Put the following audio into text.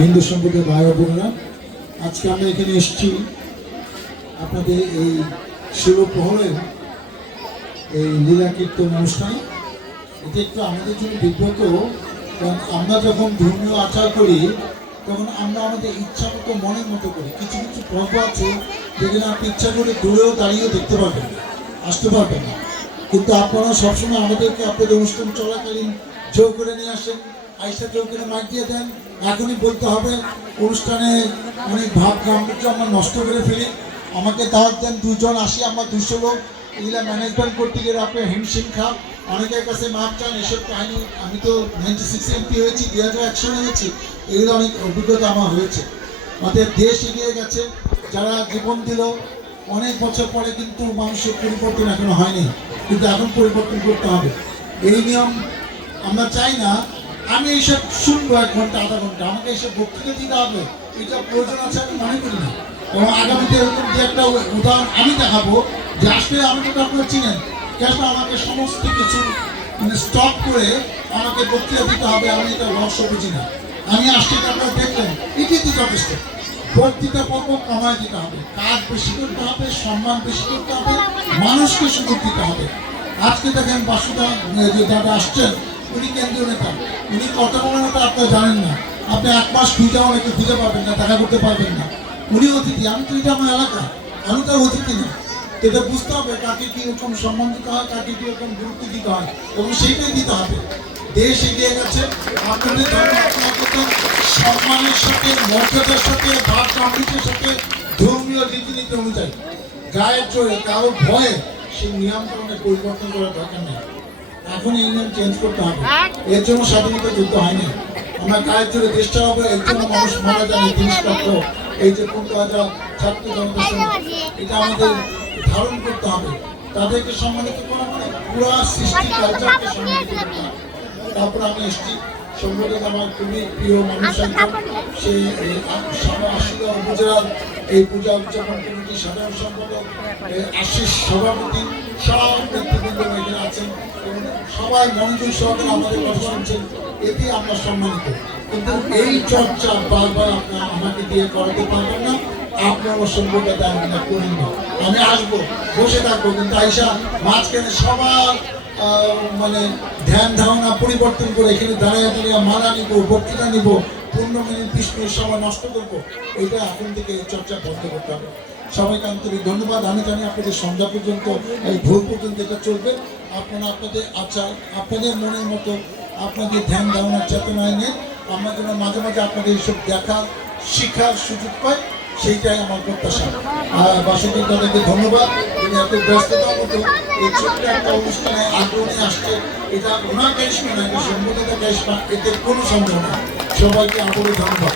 হিন্দু সম্প্রদায়ের ভাই বোনেরা, আজকে আমরা এখানে এসেছি আপনাদের এই শিব প্রহরের এই লীলা কীর্তন অনুষ্ঠানে। এটা একটু আমাদের জন্য বিব্রত, কারণ আমরা যখন ধর্মীয় আচার করি তখন আমরা আমাদের ইচ্ছা মতো মনের মতো করি। কিছু কিছু পর্ব আছে যেখানে আপনি ইচ্ছা করে দূরেও দাঁড়িয়েও দেখতে পারবেন, আসতে পারবেন না, কিন্তু আপনারা সবসময় আমাদেরকে আপনাদের অনুষ্ঠান চলাকালীন জোর করে নিয়ে আসেন, আইসা জোর করে মাইক দিয়ে দেন। এখনই বলতে হবে, অনুষ্ঠানে অনেক ভাব গাম্ভীর্য আমরা নষ্ট করে ফেলি। আমাকে দাওয়াত দেন, 2 জন আসি, আমরা 200 লোক, এগুলা ম্যানেজমেন্ট করতে গেলে আপনি হিমশিম খান, অনেকের কাছে মাপ চান। এসব কাহিনী আমি তো 96 এমপি হয়েছি, 2001 সালে হয়েছি, এগুলো অনেক অভিজ্ঞতা আমার হয়েছে। আমাদের দেশ এগিয়ে গেছে, যারা জীবন দিল অনেক বছর পরে, কিন্তু মানুষের পরিবর্তন এখনো হয়নি, কিন্তু এখন পরিবর্তন করতে হবে। এই নিয়ম আমরা চাই না আমি এইসব শুনবো 1 ঘন্টা 1/2 ঘন্টা, আমাকে এইসব বক্তৃতা দিতে হবে, এটা প্রয়োজন আছে আমি মনে করি না। এবং আগামীতে এরকম যে একটা উদাহরণ আমি দেখাবো যে আসলে আমাকে তো আপনারা চিনেন, কেন আমাকে সমস্ত কিছু স্টপ করে আমাকে বক্তৃতা দিতে হবে, আমি এটা রহস্য বুঝি না। আমি আসছি, আপনারা দেখলেন, এটি তো যথেষ্ট। বক্তৃতা পর্ব কমায় দিতে হবে, কাজ বেশি করতে হবে, সম্মান বেশি করতে হবে, মানুষকে সুযোগ দিতে হবে। আজকে দেখেন বাসুদা যে দাদা আসছেন, উনি কেন্দ্রীয় নেতা, উনি কত বড় নেতা আপনারা জানেন না। আপনি 1 মাস খুঁজে অনেকে খুঁজে পাবেন না, দেখা করতে পারবেন না। উনি অতিথি, আমি তো এটা আমার এলাকা, আমি তো অতিথি না। এটা বুঝতে হবে কাকে কীরকম সম্মান দিতে হয়, কাকে কীরকম গুরুত্ব দিতে হয়, এবং সেইটাই দিতে হবে। দেশ এগিয়ে গেছে, আপনাদের ধর্ম আপনাকে সম্মানের সাথে, মর্যাদার সাথে, ভাব গাম্ভীর্যের সাথে, ধর্মীয় রীতিনীতি অনুযায়ী, গায়ের জোরে কারো ভয়ে সেই নিয়মকানুনের পরিবর্তন করার দরকার নেই। এখন এই নিয়ম চেঞ্জ করতে হবে। এর জন্য স্বাধীনতা যুদ্ধ হয়নি। আমরা গায়ের জোরে দেশ চালাবো, এর জন্য মানুষ মারা যাবে, জিনিসপত্র, এই যে 15,000 ছাত্র জনতা, এটা আমাদের ধারণ করতে হবে। তাদেরকে সম্মানিত করা মানে পুরো সৃষ্টি কালচারকে সম্মানিত করতে হবে। তারপর আমি এসছি সম্বোধন, আমার খুবই প্রিয় মানুষ একজন, সেই আশুলিয়া উপজেলার এই পূজা উদযাপন কমিটির সাধারণ সম্পাদক আশিস সভাপতি, সব নেতৃবৃন্দ এখানে আছেন এবং সবাই মনোযোগ সহকারে আমাদের কথা শুনছেন, এতে আমরা সম্মানিত। কিন্তু এই চর্চা বারবার আপনার আমাকে দিয়ে করাতে পারবেন না, আপনার অসম্ভবতা আমি না করেন না। আমি আসবো, বসে থাকবো, কিন্তু আইসা মাঝখানে সবার মানে ধ্যান ধারণা পরিবর্তন করে এখানে দাঁড়িয়ে দাঁড়িয়ে মালা নিব, বক্তৃতা নিব, 15 মিনিট 20 মিনিট সময় নষ্ট করবো, এটা এখন থেকে চর্চা বন্ধ করতে হবে। সবাইকে আন্তরিক ধন্যবাদ। আমি জানি আপনাদের সন্ধ্যা পর্যন্ত, এই ভোর পর্যন্ত এটা চলবে। আপনারা আপনাদের আচার, আপনাদের মনের মতো, আপনাদের ধ্যান ধারণার চেতনায় নেন। আমরা যেন মাঝে মাঝে আপনাদের এইসব দেখার, শিখার সুযোগ পাই, সেইটাই আমার প্রত্যাশা। আর বাসন্তী তাদেরকে ধন্যবাদ, তিনি এত ব্যস্ততার মতো এই ছোট্ট একটা অনুষ্ঠানে আগ্রহী আসছে। এটা ওনার কারিশমা না, এটা সম্বোধিত কারিশমা, এতে কোনো সন্দেহ নেই। সবাইকে আবারও ধন্যবাদ।